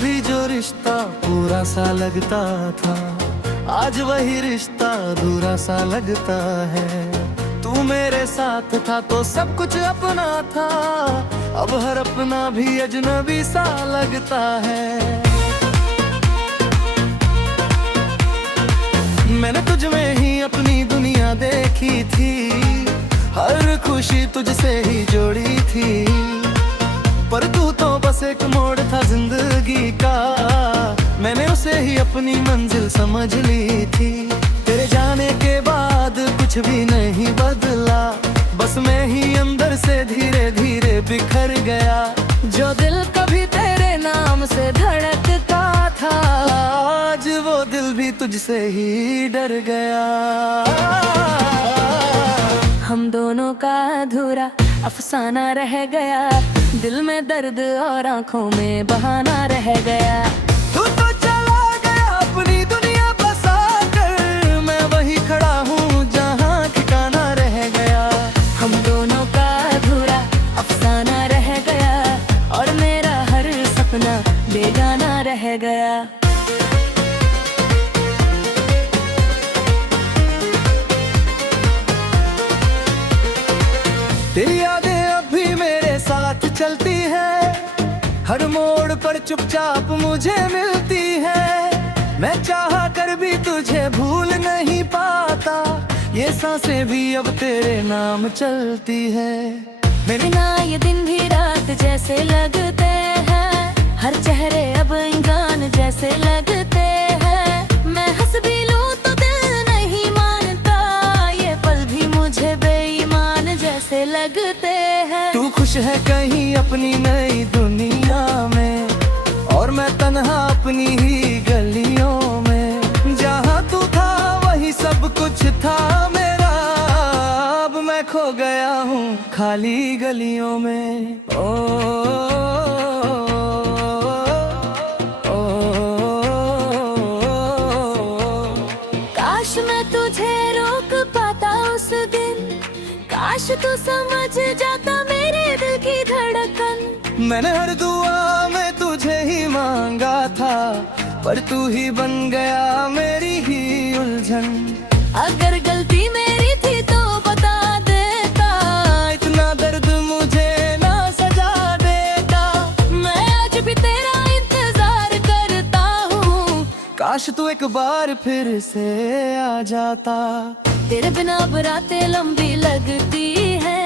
कभी जो रिश्ता पूरा सा लगता था, आज वही रिश्ता अधूरा सा लगता है। तू मेरे साथ था तो सब कुछ अपना था, अब हर अपना भी अजनबी सा लगता है। मैंने तुझ में ही अपनी दुनिया देखी थी, हर खुशी तुझसे ही जोड़ी थी, पर तू तो बस एक मोड़ था जिंदगी का, मैंने उसे ही अपनी मंजिल समझ ली थी। तेरे जाने के बाद कुछ भी नहीं बदला, बस मैं ही अंदर से धीरे धीरे बिखर गया। जो दिल कभी तेरे नाम से धड़कता था, आज वो दिल भी तुझसे ही डर गया। हम दोनों का अधूरा अफसाना रह गया, दिल में दर्द और आंखों में बहाना रह गया। तू तो चला गया अपनी दुनिया बसा कर, मैं वही खड़ा हूँ जहाँ ठिकाना रह गया। हम दोनों का अधूरा अफसाना रह गया, और मेरा हर सपना बेगाना रह गया। तेरी यादें अभी मेरे साथ चलती है, हर मोड़ पर चुपचाप मुझे मिलती है। मैं चाहा कर भी तुझे भूल नहीं पाता, ये सांसें भी अब तेरे नाम चलती है। मेरे ना ये दिन भी रात जैसे लगते हैं, हर चेहरे अब इंसान जैसे लगते हैं। मैं हंस भी लूं तो दिल नहीं मानता, ये पल भी मुझे बेईमान जैसे लगते हैं। तू खुश है कहीं अपनी नई दुनिया में, और मैं तन्हा अपनी ही गलियों में। जहाँ तू था वही सब कुछ था मेरा, अब मैं खो गया हूँ खाली गलियों में। काश मैं तुझे रोक पाता उस दिन, काश तू समझ जाता मेरे दिल की धड़कन। मैंने हर दुआ में तुझे ही मांगा था, पर तू ही बन गया मेरी ही उलझन। अगर गलती मेरी थी तो बता देता, इतना दर्द मुझे ना सजा देता। मैं आज भी तेरा इंतजार करता हूँ, काश तू एक बार फिर से आ जाता। तेरे बिना अब रातें लंबी लगती है,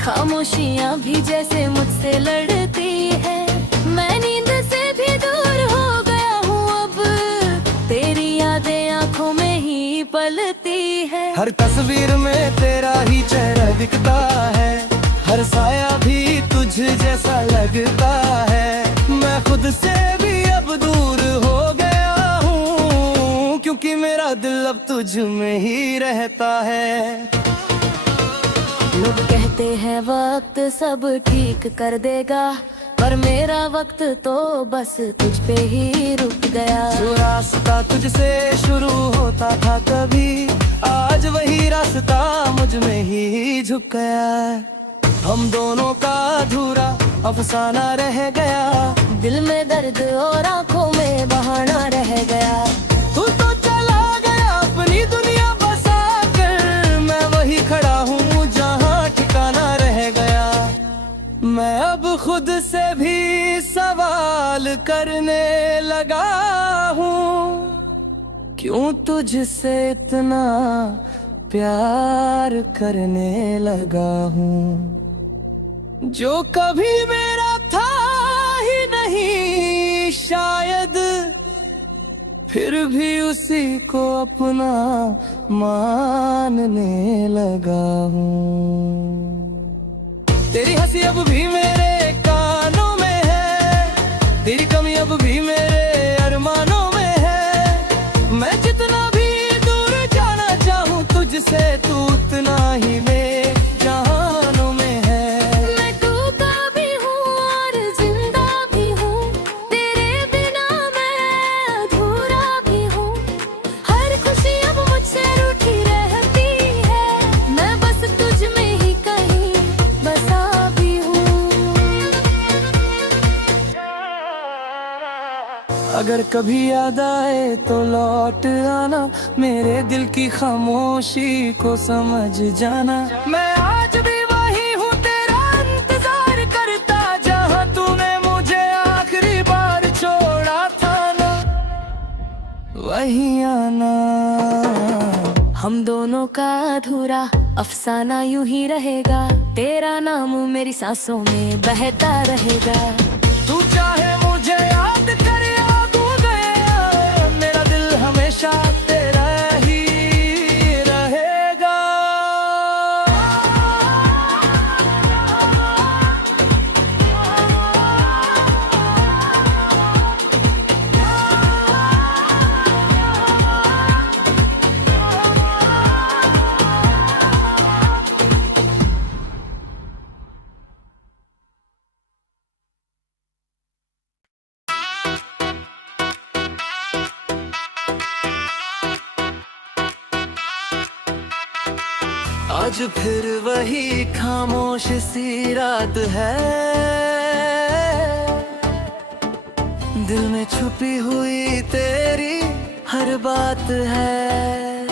खामोशियाँ भी जैसे मुझसे लड़ती है। मैं नींद से भी दूर हो गया हूँ अब, तेरी यादें आंखों में ही पलती है। हर तस्वीर में तेरा ही चेहरा दिखता है, हर साया भी तुझ जैसा लगता है। मैं खुद से भी अब दूर हो गया हूँ, क्योंकि मेरा दिल अब तुझ में ही रहता है। लोग कहते हैं वक्त सब ठीक कर देगा, पर मेरा वक्त तो बस तुझ पे ही रुक गया। जो रास्ता तुझसे शुरू होता था कभी, आज वही रास्ता मुझ में ही झुक गया। हम दोनों का अधूरा अफसाना रह गया, दिल में दर्द और आंखों में बहाना रह गया। तू तो चला गया अपनी दुनिया बसा कर, मैं वही खड़ा हूँ जहाँ ठिकाना रह गया। मैं अब खुद से भी सवाल करने लगा हूँ, क्यों तुझसे इतना प्यार करने लगा हूँ। जो कभी मेरा था ही नहीं शायद, फिर भी उसी को अपना मानने लगा हूँ। तेरी हंसी अब भी मेरे कानों में है, तेरी कमी अब भी मेरे अरमानों में है। मैं जितना भी दूर जाना चाहूँ तुझसे, तू उतना ही मेरे जहानों में है। मैं टूटा भी हूँ और जिंदा भी हूँ, तेरे बिना मैं अधूरा भी हूँ। हर खुशी अब मुझसे रूठी रहती है, मैं बस तुझ में ही कहीं बसा भी हूँ। अगर कभी याद आए तो लौट आना, मेरे दिल की खामोशी को समझ जाना। मैं आज भी वही हूँ तेरा इंतजार करता, जहाँ तूने मुझे आखिरी बार छोड़ा था ना, वही आना। हम दोनों का अधूरा अफसाना यूं ही रहेगा, तेरा नाम मेरी सांसों में बहता रहेगा। तू चाहे मुझे याद कर या भूल गया, मेरा दिल हमेशा तेरा ही रहेगा। आज फिर वही खामोश सी रात है, दिल में छुपी हुई तेरी हर बात है।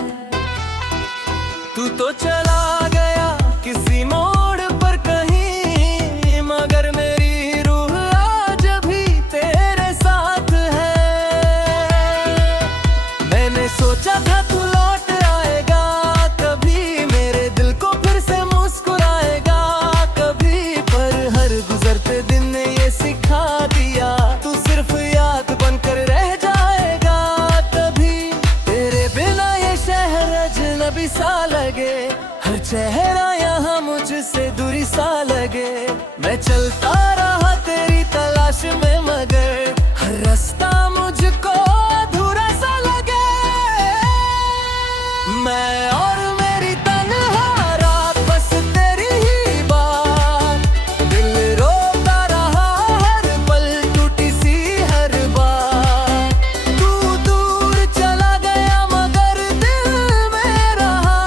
तू तो चला गया किसी मोड़ पर कहीं, मगर मेरी रूह आज भी तेरे साथ है। मैंने सोचा था तू लौट आएगा कभी, मेरे दिल को फिर से मुस्कुराएगा कभी, पर हर गुजरते दिन ने ये सिखा दिया, तू सिर्फ याद बनकर रह जाएगा कभी। तेरे बिना ये शहर अजनबी सा लगे, हर चेहरा यहाँ मुझसे दूरी सा लगे। मैं चलता रहा तेरी तलाश में, मगर हर रास्ता मुझको अधूरा सा लगे। मैं और मेरी तन्हा रात, बस तेरी ही बात, दिल रोता रहा हर पल, टूटी सी हर बात। तू दूर चला गया मगर दिल में रहा,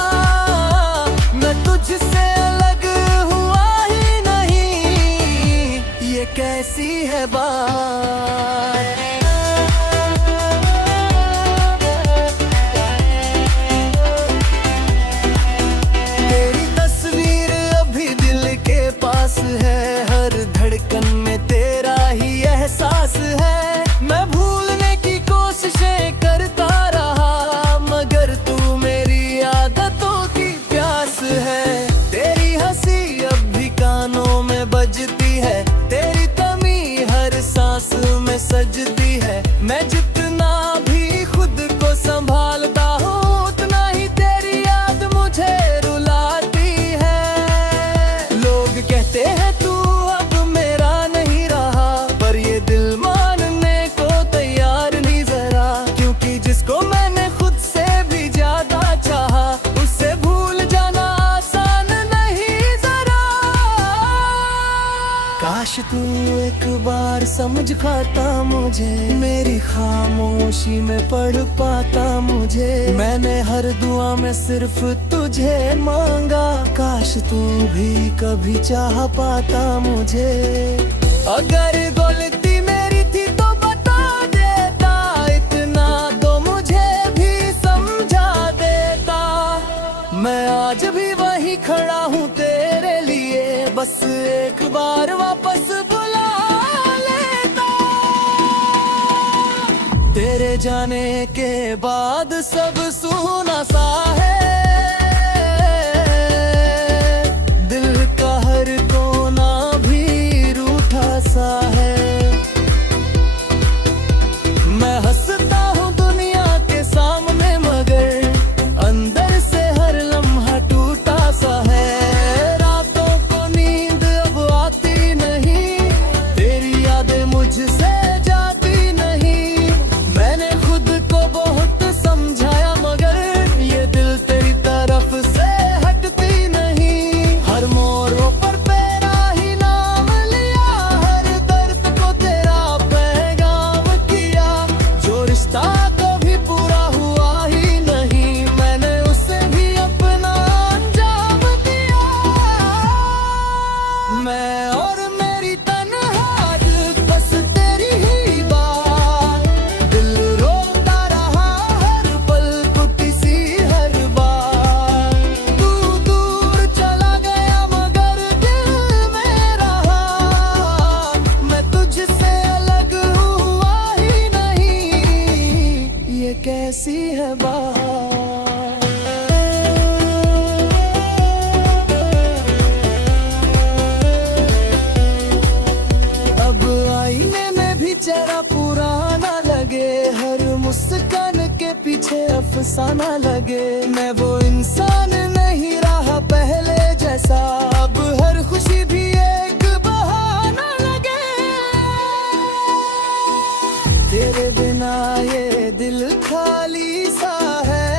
मैं तुझसे अलग हुआ ही नहीं, ये कैसी है बात। तेरी तस्वीर अभी दिल के पास है, हर धड़कन में तेरा ही एहसास है। मैं भूलने की कोशिशें करता रहा, मगर तू मेरी आदतों की प्यास है। तेरी हंसी अब भी कानों में बजती है, तेरी तमी हर सांस में सजती है। मैं जितना भी खुद को संभालता हूँ, उतना ही तेरी याद मुझे रुलाती है। लोग कहते हैं तू अब मेरा नहीं रहा, पर ये दिल मानने को तैयार नहीं जरा, क्योंकि जिसको मैंने खुद से भी ज्यादा चाहा, उससे भूल जाना आसान नहीं जरा। काश तू एक बार समझ पाता मुझे, मेरी खामोशी में पढ़ पाता मुझे। मैंने हर दुआ में सिर्फ तुझे मांगा, काश तू भी कभी चाह पाता मुझे। अगर गलती मेरी थी तो बता देता, इतना तो मुझे भी समझा देता। मैं आज भी वही खड़ा हूँ तेरे लिए, बस एक बार वापस बुला लेता। तेरे जाने के बाद सब सुना सा है, दिल का हर कोना भी रूठा सा है। मैं हंसता हूँ दुनिया के सामने, मगर अंदर से हर लम्हा टूटा सा है। रातों को नींद अब आती नहीं, तेरी यादें मुझसे जाती नहीं। मैंने खुद को बहुत समझाया, मगर अफसाना लगे। मैं वो इंसान नहीं रहा पहले जैसा, अब हर खुशी भी एक बहाना लगे। तेरे बिना ये दिल खाली सा है,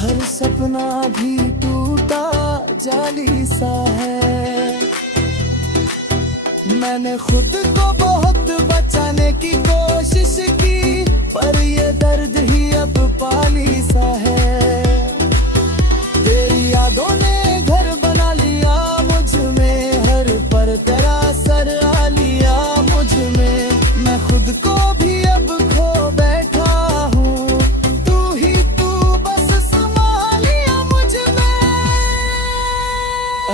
हर सपना भी टूटा जाली सा है। मैंने खुद को बहुत बचाने की कोशिश की, पर ये दर्द ही अब पाली सा है। तेरी यादों ने घर बना लिया मुझ में, हर पर तेरा असर आ लिया मुझ में। मैं खुद को भी अब खो बैठा हूँ, तू ही तू बस समा लिया मुझ में।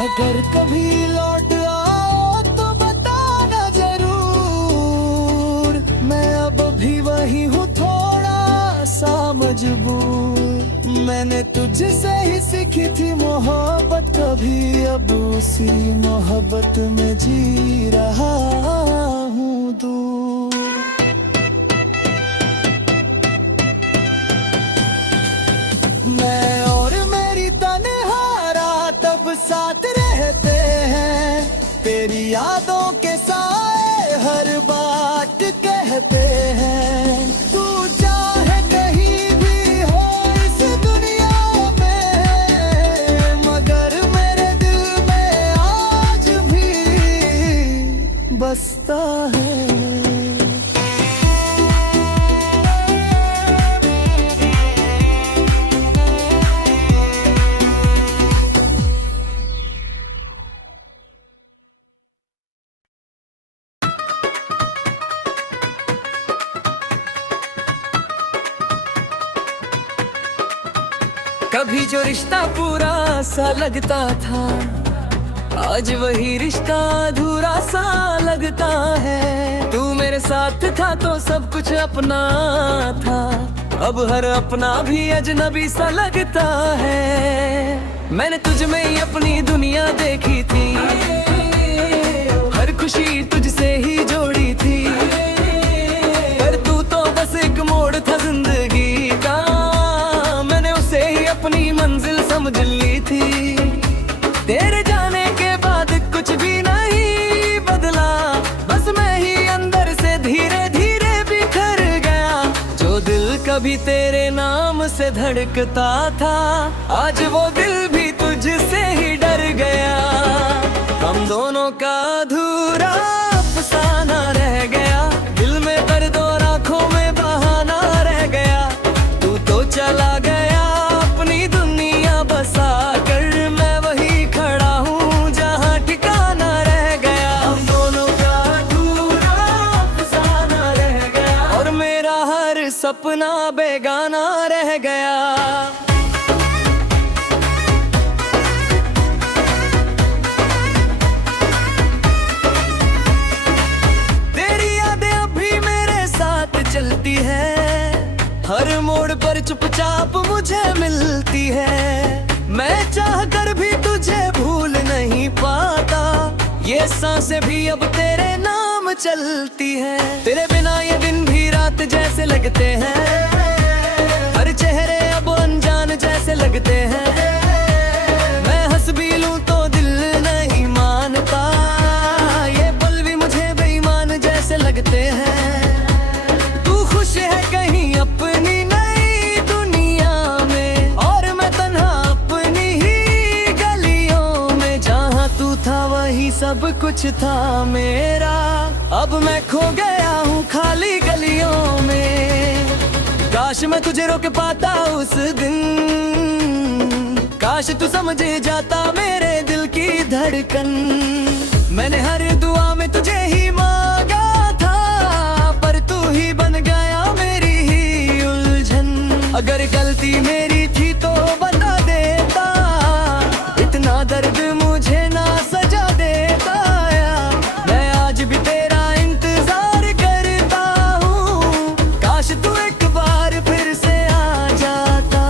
अगर कभी लौट आओ तो बताना जरूर, मैं अब भी वही हूँ थोड़ा सा मजबूर। मैंने तुझसे ही सीखी थी मोहब्बत, कभी अब उसी मोहब्बत में जी रहा हूँ दूर। मैं और मेरी तन्हारा तब साथ रहते हैं, तेरी यादों के साए हर बात कहते हैं। तू चाहे कहीं भी हो इस दुनिया में, मगर मेरे दिल में आज भी बसता है। कभी जो रिश्ता पूरा सा लगता था, आज वही रिश्ता अधूरा सा लगता है। तू मेरे साथ था तो सब कुछ अपना था, अब हर अपना भी अजनबी सा लगता है। मैंने तुझ में ही अपनी दुनिया देखी थी, हर खुशी तुझसे ही जोड़ी थी, पर तू तो बस एक मोड़ था जिंदगी का, अपनी मंजिल समझ ली थी। तेरे जाने के बाद कुछ भी नहीं बदला, बस मैं ही अंदर से धीरे धीरे बिखर गया। जो दिल कभी तेरे नाम से धड़कता था, आज वो दिल भी तुझसे ही डर गया। हम दोनों का अधूरा अफसाना रह गया, दिल में दर्द और आंखों में बहाना रह गया। तू तो चला गया बसा कर, मैं वही खड़ा हूँ जहाँ ठिकाना रह गया। हम दोनों का अधूरा अफसाना रह गया, और मेरा हर सपना बेगाना रह गया। तेरी यादें अभी मेरे साथ चलती है, हर मोड़ पर चुपचाप मुझे मिलती है। मैं चाह कर भी तुझे भूल नहीं पाता, ये सांसें भी अब तेरे नाम चलती है। तेरे बिना ये दिन भी रात जैसे लगते हैं, हर चेहरे अब अनजान जैसे लगते हैं। मैं हंस भी लूं तो दिल नहीं मानता, ये पल भी मुझे बेईमान जैसे लगते हैं। तू खुश है कहीं अपनी नई दुनिया में, और मैं तन्हा अपनी ही गलियों में। जहाँ तू था वही सब कुछ था मेरा, अब मैं खो गया हूँ खाली गलियों में। काश मैं तुझे रोक पाता उस दिन, काश तू समझ जाता मेरे दिल की धड़कन। मैंने हर दुआ में तुझे ही मांगा था, पर तू ही बन गया मेरी ही उलझन। अगर गलती मेरी थी तो बता देता, इतना दर्द मुझे ना सजा देता। मैं आज भी तेरा इंतजार करता हूँ, काश तू एक बार फिर से आ जाता।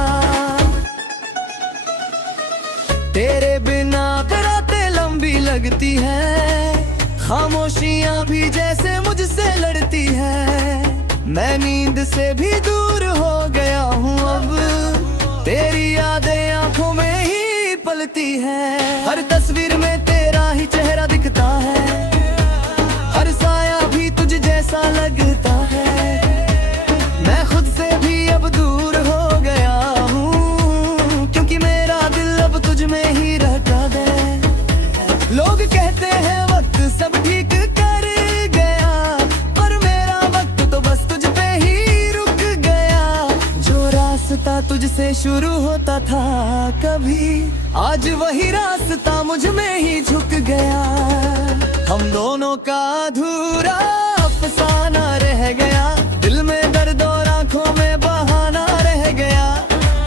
तेरे बिना रातें लंबी लगती है, खामोशियां भी जैसे मुझसे लड़ती है। मैं नींद से भी दूर हो गया हूँ अब, तेरी यादें आंखों में ही पलती है। हर तस्वीर में तेरा ही चेहरा दिखता है, हर साया भी तुझ जैसा लगता है। मैं खुद से भी अब दूर हो गया हूँ, क्योंकि मेरा दिल अब तुझ में ही रहता है। लोग कहते हैं वक्त सब ठीक कर गया, पर मेरा वक्त तो बस तुझ पे ही रुक गया। जो रास्ता तुझसे शुरू होता था कभी, आज वही रास्ता मुझ में ही झुक गया। हम दोनों का अधूरा अफसाना रह गया, दिल में दर्द और आंखों में बहाना रह गया।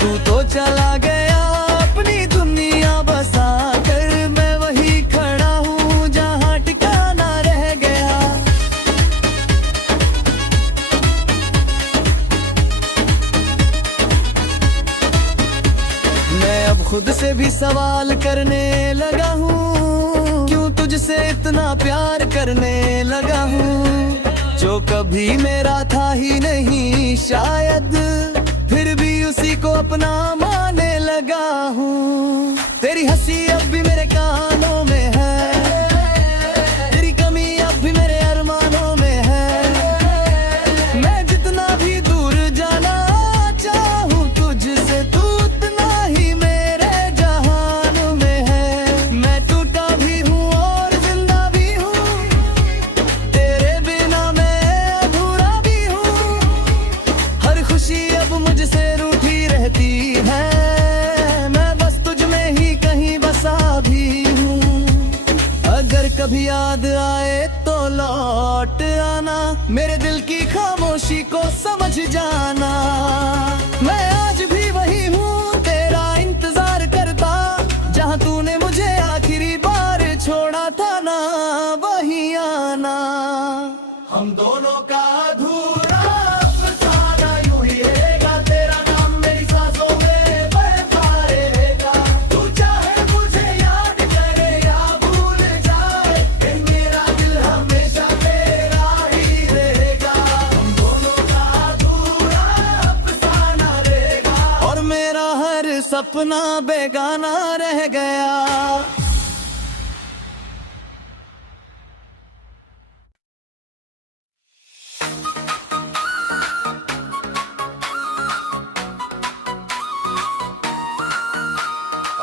तू तो चला गया अपनी दुनिया बसा कर, मैं वही खड़ा हूँ जहाँ ठिकाना रह गया। मैं अब खुद से भी सवाल करने लगा हूँ, क्यों तुझसे इतना प्यार करने लगा हूँ। जो कभी मेरा था ही नहीं शायद, फिर भी उसी को अपना मानने लगा हूँ। तेरी हंसी अब भी मेरे कानों में है, तेरी कमी अब भी मेरे अरमानों में है। मैं जितना भी दूर जाना चाहूँ तुझसे, तू उतना ही मेरे जहान में है। मैं टूटा भी हूँ और जिंदा भी हूँ, तेरे बिना मैं अधूरा भी हूँ। हर खुशी अब मुझसे रूठी रहती है, मैं बस तुझ में ही कहीं बसा भी हूँ। अगर कभी याद आए तो लौट आना, मेरे दिल की खामोशी को समझ जाना। मैं आज भी वही हूँ तेरा इंतजार करता, जहाँ तूने मुझे आखिरी बार छोड़ा था ना, वही आना। हम दोनों का अधूरा अफसाना यूं ही रहेगा, तेरा नाम मेरी सांसों में बहता रहेगा। तू चाहे मुझे याद करे या भूल जाए, ये मेरा दिल हमेशा तेरा ही रहेगा। हम दोनों का अधूरा अफसाना रहेगा, और मेरा हर सपना बेगाना रह गया।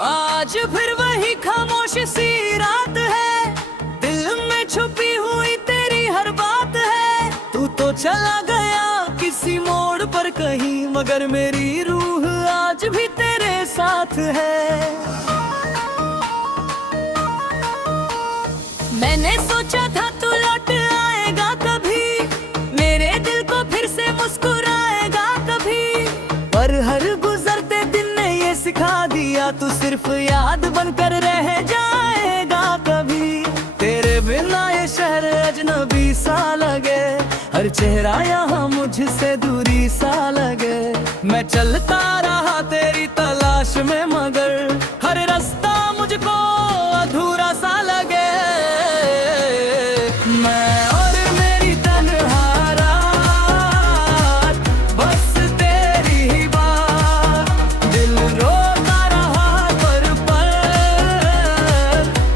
आज फिर वही खामोश सी रात है, दिल में छुपी हुई तेरी हर बात है। तू तो चला गया किसी मोड़ पर कहीं, मगर मेरी रूह आज भी तेरे साथ है। मैंने सोचा था तू लौट आएगा कभी, मेरे दिल को फिर से मुस्कुराएगा कभी, पर हर गुजरते दिन ने ये सिखा दिया, तू सिर्फ याद बनकर रह जाएगा कभी। तेरे बिना ये शहर अजनबी सा लगे, हर चेहरा यहाँ मुझसे दूरी सा लगे। मैं चलता रहा तेरी तलाश में, मगर हर रास्ता मुझको अधूरा सा लगे। मैं और मेरी तन्हा रात, बस तेरी ही बात, दिल रोता रहा पर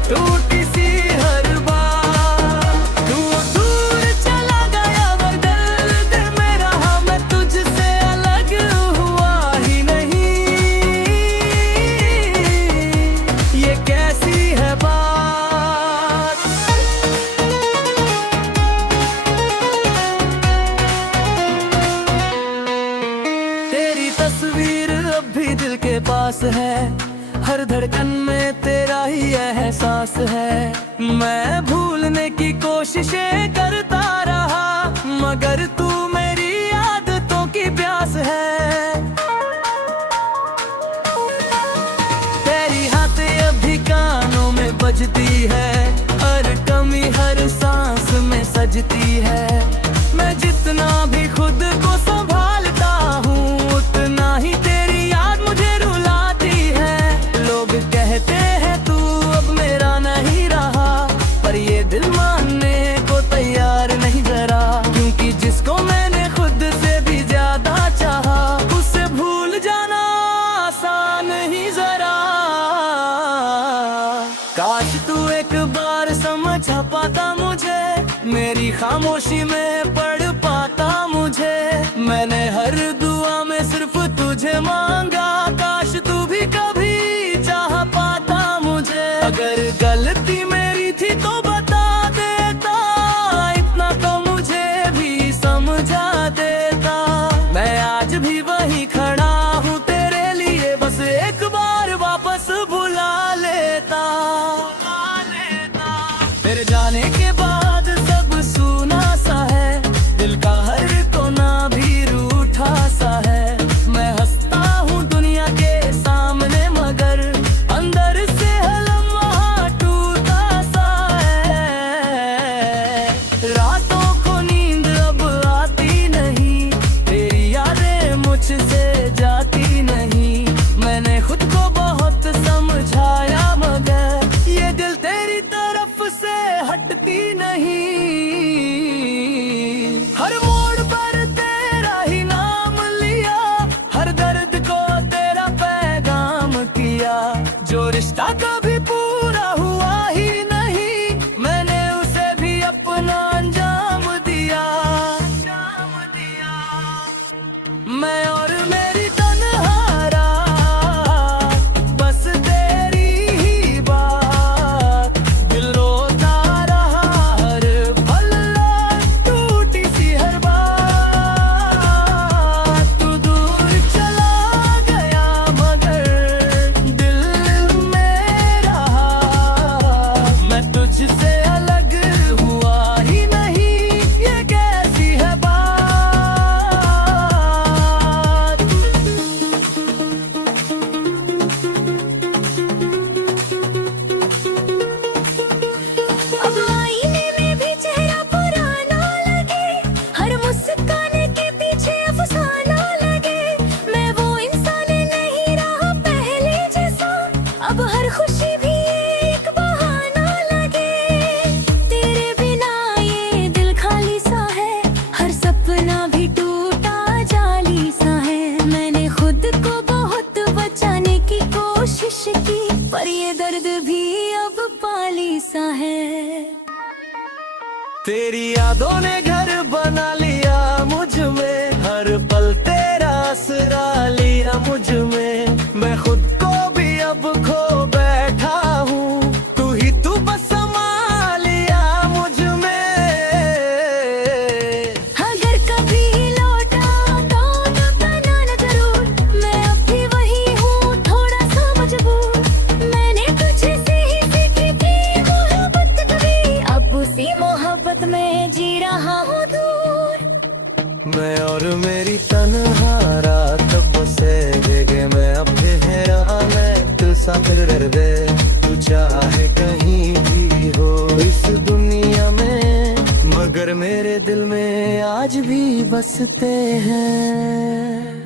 टूटी सी हर बात। तू दूर चला गया मगर दिल में रहा, मैं तुझसे अलग हुआ ही नहीं। ये कैसी है बात। तेरी तस्वीर अब भी दिल के पास है, हर धड़कन में तेरा ही एहसास है। मैं भूलने की कोशिशें करता रहा, मगर तू मेरी आदतों की प्यास है। तेरी बातें अभी कानों में बजती है, हर कमी हर सांस में सजती है। मैं जितना भी खुद को संभालता हूँ, उतना ही तेरी याद मुझे रुलाती है। लोग कहते हैं तू अब मेरा नहीं रहा, पर ये दिल मानने को तैयार नहीं जरा, क्योंकि जिसको मैंने खुद बार समझा पाता मुझे, मेरी खामोशी में पढ़ पाता मुझे। मैंने हर दुआ में सिर्फ तुझे मांगा, काश तू भी कभी चाह पाता मुझे। अगर गलती मेरी थी तो बता देता, इतना तो मुझे भी समझा देता। मैं आज भी वहीं खड़ा हूँ तेरे लिए, बस एक बार वापस बुला लेता। तेरे जाने के बाद सब सूना सा है, दिल का हर कोना भी रूठा सा है। मैं हंसता हूँ दुनिया के सामने, मगर अंदर से लम्हा टूटा सा है। रातों को नींद अब आती नहीं, तेरी यादें मुझसे जाती नहीं। मैंने खुद को बहुत समझाया, मगर ये दिल तेरी तरफ से हटती नहीं। हर मोड़ पर तेरा ही नाम लिया, हर दर्द को तेरा पैगाम किया। जो रिश्ता कभी पूरा हुआ ही नहीं, मैंने उसे भी अपना अंजाम दिया। मैं और मेरी तन्हा रात, बस तेरी ही बात। दिल रोता रहा हर पल, टूटी सी हर बात। तू दूर चला गया मगर दिल में रहा। मैं तुझसे अलग हुआ ही नहीं, ये कैसी है बात। अब आईने में भी चेहरा पुराना लगे, हर मुस्कान के पीछे अफसाना लगे। मैं वो इंसान नहीं रहा पहले जैसा, अब हर खुशी भी एक बहाना लगे। तेरे बिना ये दिल खाली सा है, हर सपना भी टूटा जाली सा है। मैंने खुद को बहुत बचाने की कोशिश की, पर ये दर्द भी अब पाली सा है। तेरी यादों ने घर बना लिया मुझ में, हर पल तेरा असरा लिया मुझ में। मैं खुद को भी अब खो बैठा हूँ, तू बस समा लिया मुझ में। अगर कभी लौटा तो बताना जरूर, मैं अब भी वही हूँ थोड़ा सा मजबूर। मैंने तुझे से ही सीखी थी मोहब्बत कभी, अब उसी मोहब्बत में जी रहा हूँ दूर। मैं और मेरी तन्हा रात, बसे जगह मैं अब गहरा। मैं दिल सा कर दे, तू चाहे कहीं भी हो इस दुनिया में, मगर मेरे दिल में आज भी बसते हैं।